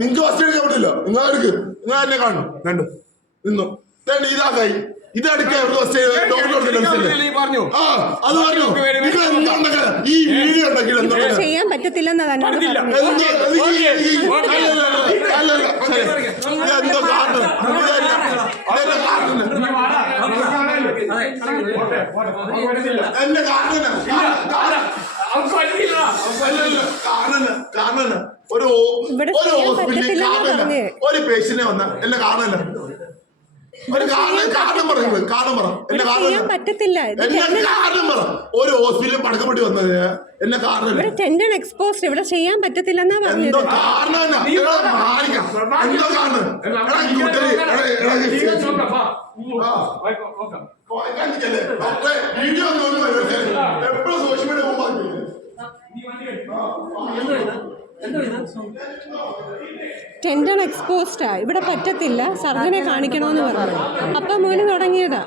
നിങ്ങൾക്ക് ഫസ്റ്റ് എടുക്കാൻ പറ്റില്ല. നിങ്ങൾ എടുക്ക്, നിങ്ങൾ എന്നെ കാണും കണ്ടു നിന്നു ഇതാക്കായി ഇതെടുക്കാൻ ഈ വീഡിയോ ഉണ്ടെങ്കിൽ ചെയ്യാൻ പറ്റത്തില്ലെന്നാ തന്നെ എന്തോ കാരണം എന്റെ കാരണം ഒരു ഹോസ്പിറ്റലിൽ ഒരു പേഷ്യന്റിനെ വന്ന എന്നെ കാണല്ല ഒരു കാരണം പറയുന്നത് കാരണം പറ എന്നെ കാരണം പറ്റത്തില്ല എന്നെ കാരണം പറ ഒരു ഹോസ്പിറ്റലിൽ പടക്കം വേണ്ടി വന്നത് എന്നെ കാരണം ടെൻഡൻ എക്സ്പോസ്ഡ് ഇവിടെ ചെയ്യാൻ പറ്റത്തില്ലെന്നാ പറഞ്ഞത്. എന്തോ കാരണം എന്തോ കാരണം വീഡിയോ എപ്പോഴും സോഷ്യൽ മീഡിയ ടെൻഡൻ എക്സ്പോസ്ഡാ ഇവിടെ പറ്റത്തില്ല സർജനെ കാണിക്കണമെന്ന് പറഞ്ഞു. അപ്പം മുതൽ തുടങ്ങിയതാ.